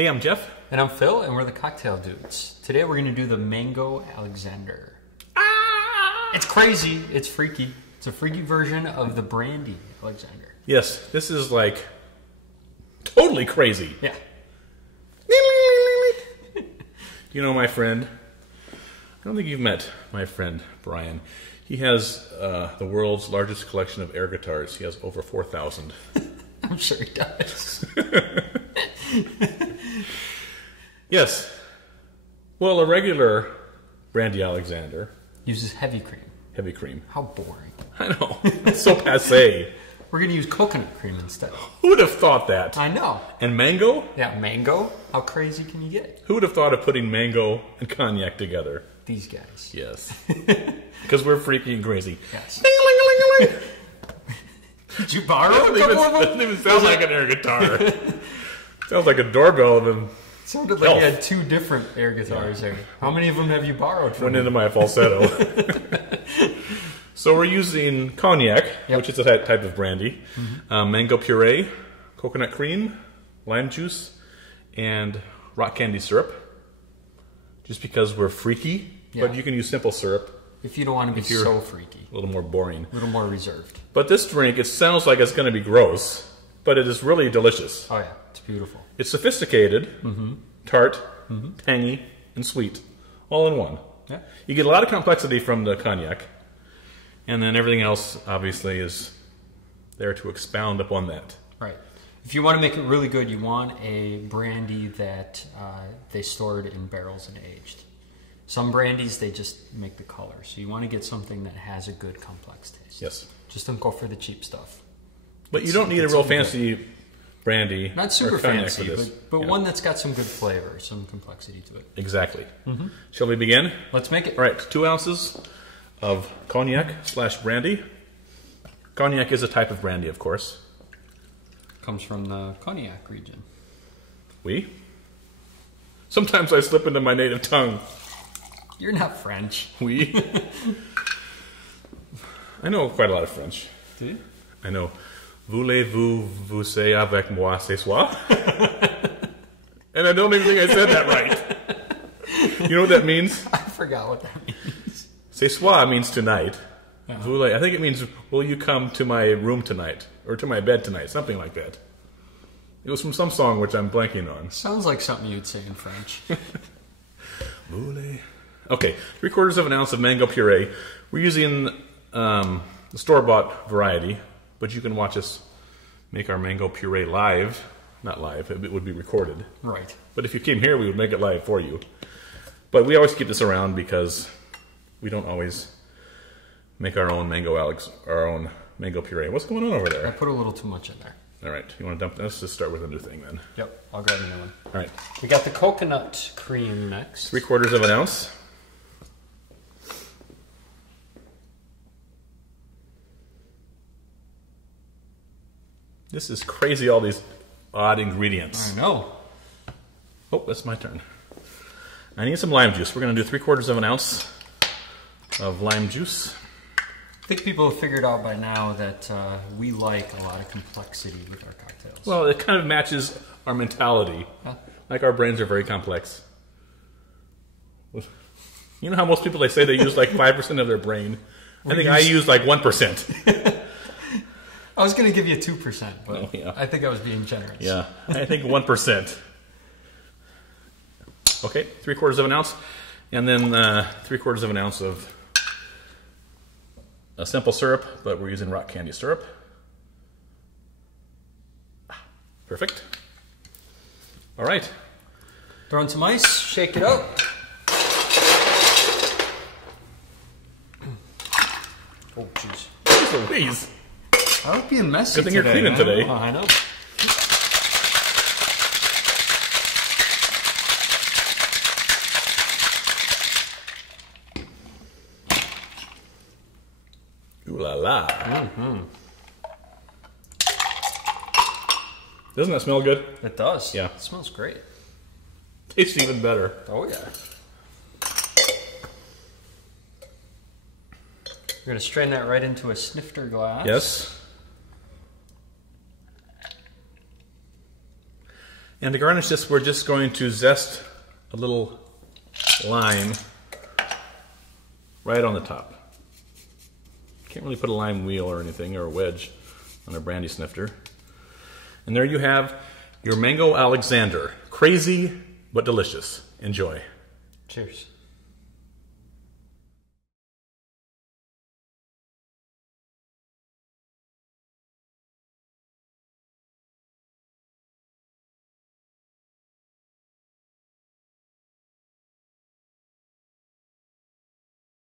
Hey, I'm Jeff. And I'm Phil, and we're the Cocktail Dudes. Today we're going to do the Mango Alexander. It's crazy. It's freaky. It's a freaky version of the Brandy Alexander. Yes, this is like totally crazy. Yeah. You know my friend? I don't think you've met my friend Brian. He has the world's largest collection of air guitars. He has over 4,000. I'm sure he does. Yes. Well, a regular Brandy Alexander uses heavy cream. Heavy cream. How boring. I know. It's so passé. We're going to use coconut cream instead. Who would have thought that? I know. And mango? Yeah, mango? How crazy can you get? Who would have thought of putting mango and cognac together? These guys. Yes. Because we're freaky and crazy. Yes. Ding-a-ling-a-ling-a-ling. Did you borrow a couple of them? Doesn't even sound like an air guitar. Sounds like a doorbell of him. Sounded like you had two different air guitars there. How many of them have you borrowed from? Went into my falsetto. So we're using cognac, which is a type of brandy, mango puree, coconut cream, lime juice, and rock candy syrup. Just because we're freaky, but you can use simple syrup. If you don't want to be so freaky. A little more boring. A little more reserved. But this drink, it sounds like it's going to be gross, but it is really delicious. Oh yeah, it's beautiful. It's sophisticated, tart, tangy, and sweet, all in one. Yeah. You get a lot of complexity from the cognac, and then everything else, obviously, is there to expound upon that. Right. If you want to make it really good, you want a brandy that they stored in barrels and aged. Some brandies, they just make the color. So you want to get something that has a good complex taste. Yes. Just don't go for the cheap stuff. But you don't need a real fancy brandy. Not super fancy, for this. but one that's got some good flavor, some complexity to it. Exactly. Shall we begin? Let's make it. All right, 2 ounces of cognac/brandy. Cognac is a type of brandy, of course. Comes from the Cognac region. Oui. Sometimes I slip into my native tongue. You're not French. Oui. I know quite a lot of French. Do you? I know. Voulez-vous vous avec moi ce soir? And I don't even think I said that right. You know what that means? I forgot what that means. Ce soir means tonight. Voulez, I think it means, will you come to my room tonight? Or to my bed tonight, something like that. It was from some song which I'm blanking on. Sounds like something you'd say in French. Voulez. Okay, 3/4 ounce of mango puree. We're using the store-bought variety, but you can watch us make our mango puree live. Not live, it would be recorded. Right. But if you came here, we would make it live for you. But we always keep this around because we don't always make our own mango puree. What's going on over there? I put a little too much in there. All right, you want to dump this? Let's just start with a new thing then. Yep, I'll grab a new one. All right. We got the coconut cream next. 3/4 ounce. This is crazy, all these odd ingredients. I know. Oh, that's my turn. I need some lime juice. We're going to do 3/4 ounce of lime juice. I think people have figured out by now that we like a lot of complexity with our cocktails. Well, it kind of matches our mentality. Huh? Like our brains are very complex. You know how most people, they say they use like 5% of their brain? I think I use like 1%. I was going to give you 2%, but I think I was being generous. Yeah, I think 1%. Okay, 3/4 ounce. And then 3/4 ounce of a simple syrup, but we're using rock candy syrup. Perfect. All right. Throw in some ice, shake it up. Oh, jeez. Jeez Louise. I like being messy Good thing you're cleaning today. Oh, I know. Ooh la la. Doesn't that smell good? It does. Yeah. It smells great. Tastes even better. Oh, yeah. We're going to strain that right into a snifter glass. Yes. And to garnish this, we're just going to zest a little lime right on the top. Can't really put a lime wheel or anything, or a wedge on a brandy snifter. And there you have your Mango Alexander. Crazy, but delicious. Enjoy. Cheers.